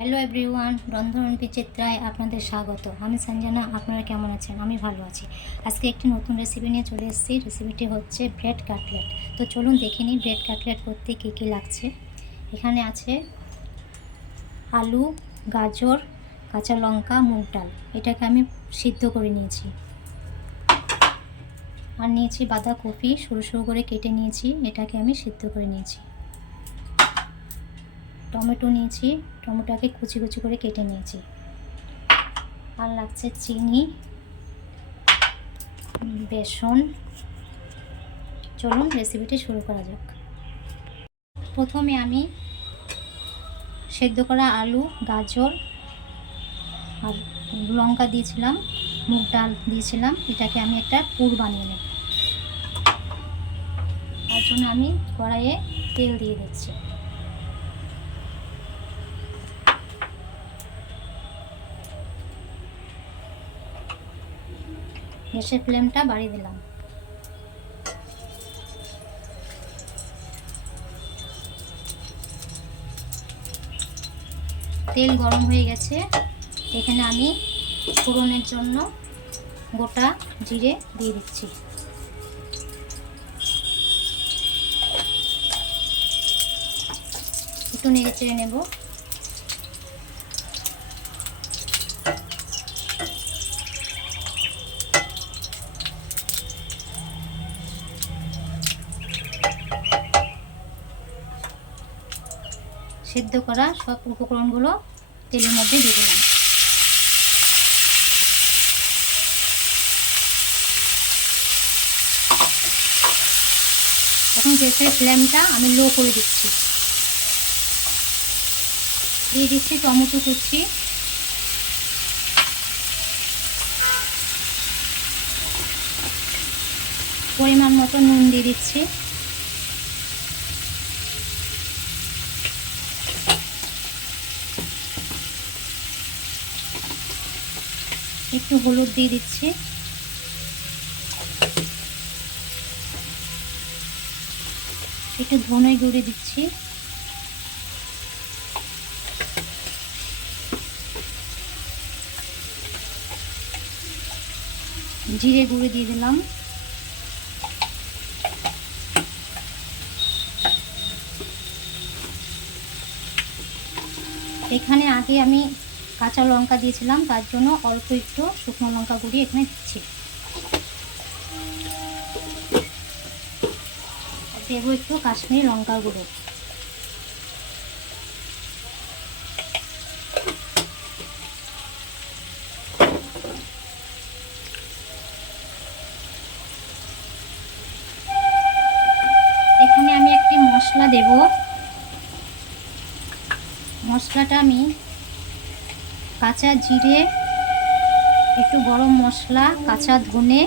Hello everyone, রন্ধন বিচিত্রায় আপনাদের স্বাগত। আমি সঞ্জনা। আপনারা কেমন আছেন? আমি ভালো আছি। আজকে একটি নতুন রেসিপি নিয়ে চলে এসেছি। রেসিপিটি হচ্ছে ব্রেড কাটলেট। তো চলুন দেখে নিই ব্রেড কাটলেট করতে কী কী লাগছে। এখানে আছে আলু, গাজর, কাঁচা লঙ্কা, মুগ ডাল। এটাকে আমি সিদ্ধ করে নিয়েছি। আর নিয়েছি বাঁধাকপি, সরু সরু করে কেটে নিয়েছি, এটাকে আমি সিদ্ধ করে নিয়েছি। টমেটো নিয়েছি, টমেটোকে কুচি কুচি করে কেটে নিয়েছি। আর লাগছে চিনি, বেসন। চলুন রেসিপিটি শুরু করা যাক। প্রথমে আমি সেদ্ধ করা আলু, গাজর আর লঙ্কা দিয়েছিলাম, মুগ ডাল দিয়েছিলাম, এটাকে আমি একটা পুর বানিয়ে নেব। তার জন্য আমি কড়াইয়ে তেল দিয়ে দিচ্ছি। গ্যাসের ফ্লেমটা বাড়িয়ে দিলাম। তেল গরম হয়ে গেছে। এখানে আমি ফোড়নের জন্য গোটা জিরে দিয়ে দিচ্ছি। একটু নেড়ে চেড়ে নেব। সেদ্ধ করা সব উপকরণগুলো তেলের মধ্যে দিয়ে দিলাম। এখন গ্যাসের ফ্লেমটা আমি লো করে দিচ্ছি। দিয়ে দিচ্ছি টমেটো কুচি, পরিমাণ মতো নুন দিয়ে দিচ্ছি, একটু হলুদ দিয়ে দিচ্ছি, একটু ধনে গুঁড়ো দিচ্ছি, জিরে গুঁড়ো দিয়ে দিলাম, এখানে আগে আমি কাঁচা লঙ্কা দিয়েছিলাম, তার জন্য অল্প একটু শুকনো লঙ্কা গুঁড়ি এখানে দিচ্ছি। দেব একটু কাশ্মীরি লঙ্কা গুঁড়ো। এখানে আমি একটি মশলা দেব। মশলাটা আমি কাঁচা জিরে, একটু গরম মশলা, কাঁচা ধনে,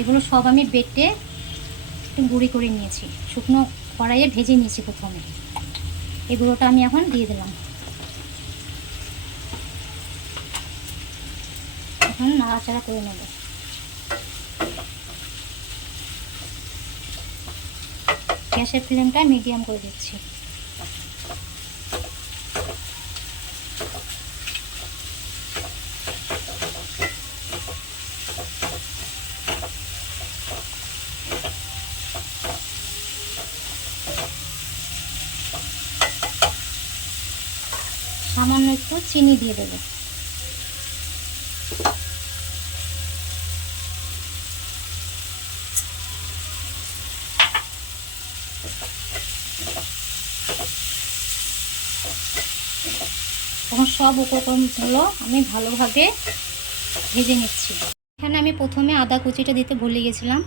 এগুলো সব আমি বেটে একটু গুঁড়ি করে নিয়েছি। শুকনো কড়াইয়ে ভেজে নিয়েছি প্রথমে। এগুলোটা আমি এখন দিয়ে দিলাম। এখন নাড়াচাড়া করে নেব। গ্যাসের ফ্লেমটা মিডিয়াম করে দিচ্ছি। সামান্য একটু চিনি দিয়ে দেব। এখন সব উপকরণগুলো আমি ভালোভাবে ভেজে নিচ্ছি। এখানে আমি প্রথমে আদা কুচিটা দিতে ভুলে গেছিলাম।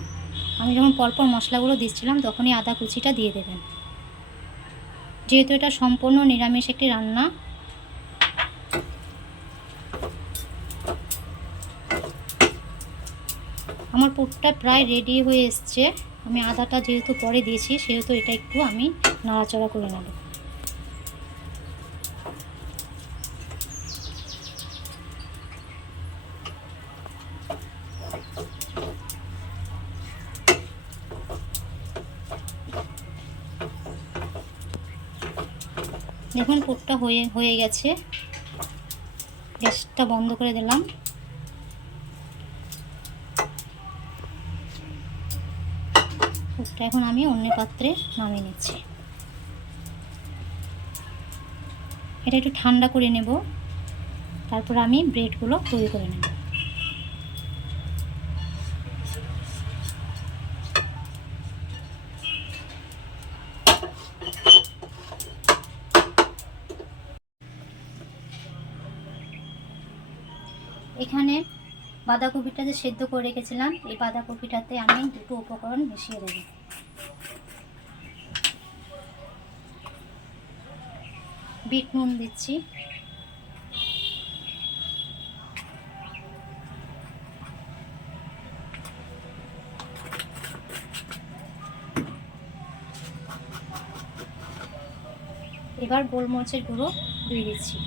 আমি যখন পরপর মশলাগুলো দিচ্ছিলাম তখনই আদা কুচিটা দিয়ে দেবেন। যেহেতু এটা সম্পূর্ণ নিরামিষ একটি রান্না, আমার পুরটা প্রায় রেডি হয়ে এসছে। আমি আদাটা যেহেতু পরে দিয়েছি সেহেতু এটা একটু আমি নাড়াচাড়া করে নেব। দেখুন পুরটা হয়ে গেছে। গ্যাসটা বন্ধ করে দিলাম। পুরটা এখন আমি অন্য পাত্রে নামিয়ে নিচ্ছি। এটা একটু ঠান্ডা করে নেব, তারপর আমি ব্রেডগুলো তৈরি করে নেব। এখানে বাঁধাকপিটা যে সেদ্ধ করে রেখেছিলাম, এই বাঁধাকপিটাতে আমি দুটো উপকরণ মিশিয়ে দেব। বিট নুন দিচ্ছি, এবার গোলমরিচের গুঁড়ো দিয়ে দিচ্ছি।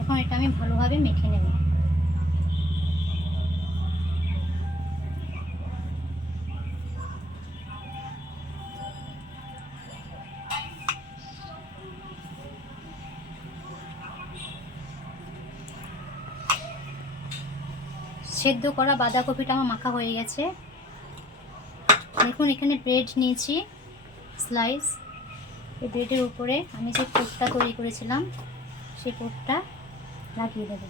এখন এটা আমি ভালোভাবে মেখে নেব। সেদ্ধ করা বাঁধাকপিটা আমার মাখা হয়ে গেছে। দেখুন এখানে ব্রেড নিয়েছি স্লাইস। এই ব্রেডের উপরে আমি যে পুরটা তৈরি করেছিলাম সেই পুরটা লাগিয়ে দেব।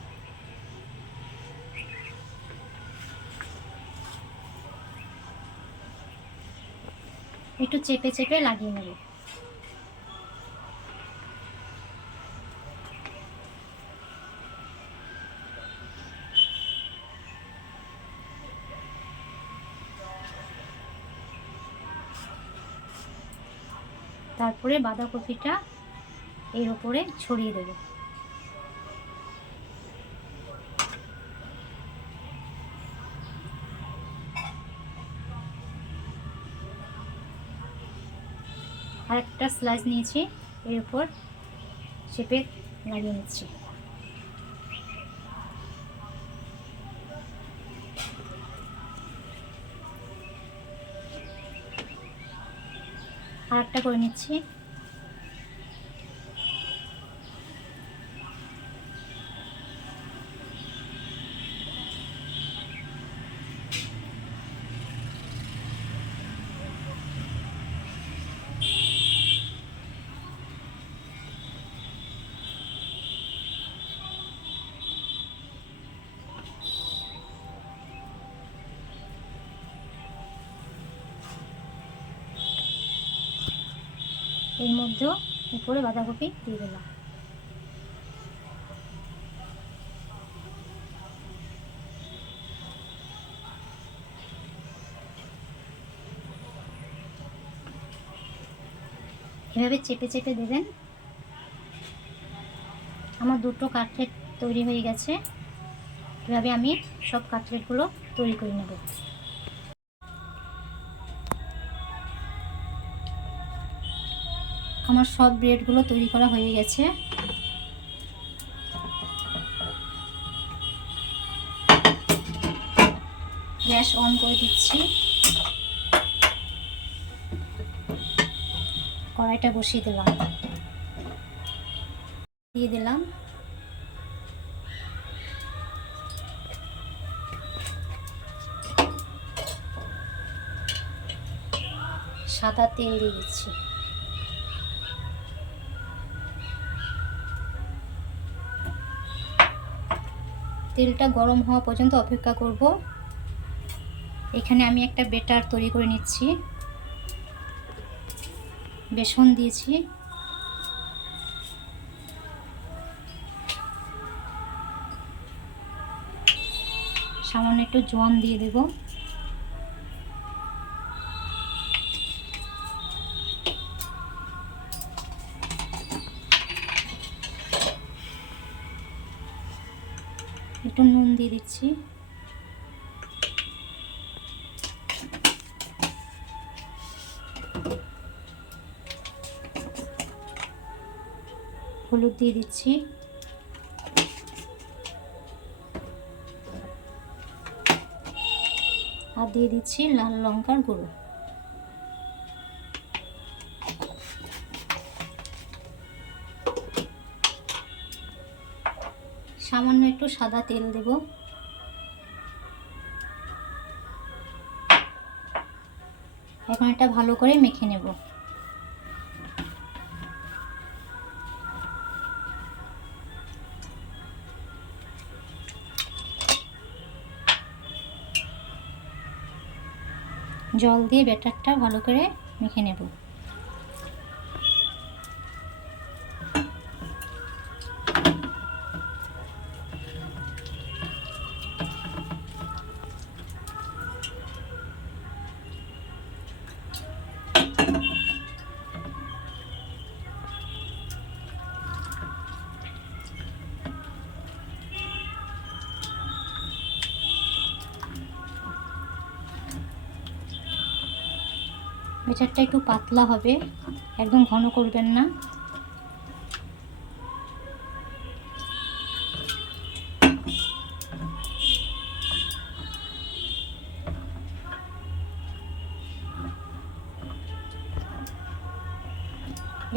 একটু চেপে চেপে লাগিয়ে নেব। তারপরে বাঁধাকপিটা এর উপরে ছড়িয়ে দেব। আর একটা স্লাইস নিয়েছি, এর উপর চেপে লাগিয়ে নিচ্ছি। আর একটা করে নিচ্ছি। এর মধ্যেও উপরে বাঁধাকপি দিয়ে দিলাম। এভাবে চেপে চেপে দেবেন। আমার দুটো কাটলেট তৈরি হয়ে গেছে। এভাবে আমি সব কাটলেটগুলো তৈরি করে নেব। আমার সব ব্রেডগুলো তৈরি করা হয়ে গেছে। গ্যাস অন করে দিচ্ছি। কড়াইটা বসিয়ে দিলাম, দিয়ে দিলাম সাদা তেল, দিয়ে দিচ্ছি তেলটা গরম হওয়া পর্যন্ত অপেক্ষা করব। এখানে আমি একটা ব্যাটার তৈরি করে নিচ্ছি। বেসন দিয়েছি, সামান্য একটু জোয়ান দিয়ে দেব, একটু নুন দিয়ে দিচ্ছি, হলুদ দিয়ে দিচ্ছি, আর দিয়ে দিচ্ছি লাল লঙ্কার গুঁড়ো। সামান্য একটু সাদা তেল দেব। এখন এটা ভালো করে মেখে নেব। জল দিয়ে ব্যাটারটা ভালো করে মেখে নেব। ব্যাটারটা একটু পাতলা হবে, একদম ঘন করবেন না।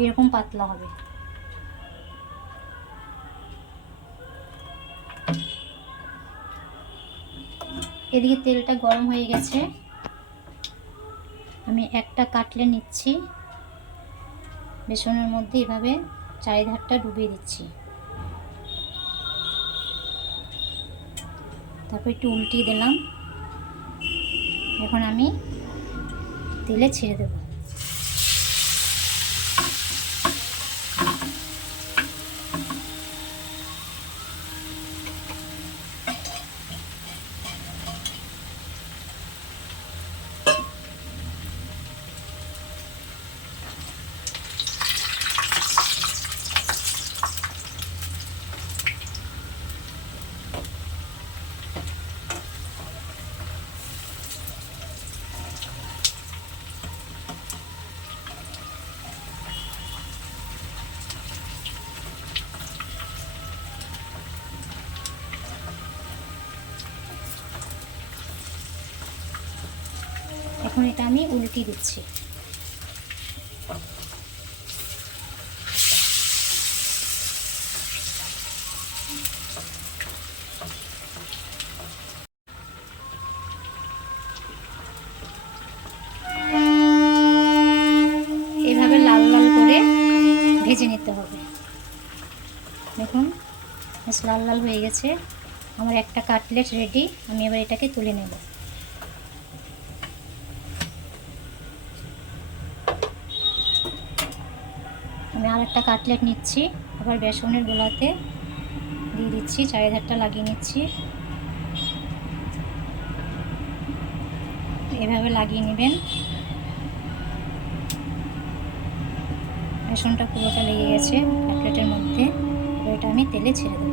এরকম পাতলা হবে। এদিকে তেলটা গরম হয়ে গেছে। আমি একটা কাটলেট নিচ্ছি, বেসনের মধ্যে এভাবে চারিধারটা ডুবিয়ে দিচ্ছি। তারপর একটু উল্টিয়ে দিলাম। এখন আমি তেলে ছেড়ে দেব। এখন এটা আমি উল্টিয়ে দিচ্ছি। এভাবে লাল লাল করে ভেজে নিতে হবে। দেখুন বেশ লাল লাল হয়ে গেছে। আমার একটা কাটলেট রেডি। আমি এবার এটাকে তুলে নেব। আমি আর একটা কাটলেট নিচ্ছি, আবার বেসনের গোলাতে দিয়ে দিচ্ছি, চারিধারটা লাগিয়ে নিচ্ছি। এভাবে লাগিয়ে নেবেন। বেসনটা পুরোটা লেগে গেছে কাটলেটের মধ্যে। এবার এটা আমি তেলে ছেড়ে দেবো।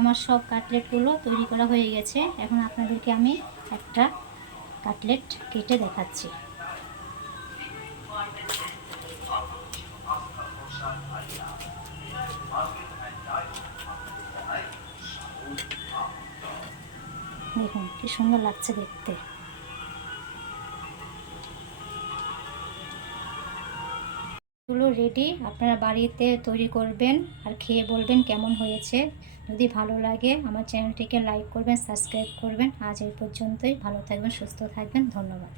আমার সব কাটলেটগুলো তৈরি করা হয়ে গেছে। এখন আপনাদেরকে আমি একটা কাটলেট কেটে দেখাচ্ছি। দেখুন কি সুন্দর লাগছে দেখতে। এগুলো রেডি। আপনারা বাড়িতে তৈরি করবেন আর খেয়ে বলবেন কেমন হয়েছে। যদি ভালো লাগে আমার চ্যানেলটিকে লাইক করবেন, সাবস্ক্রাইব করবেন। আজ এই পর্যন্তই। ভালো থাকবেন, সুস্থ থাকবেন। ধন্যবাদ।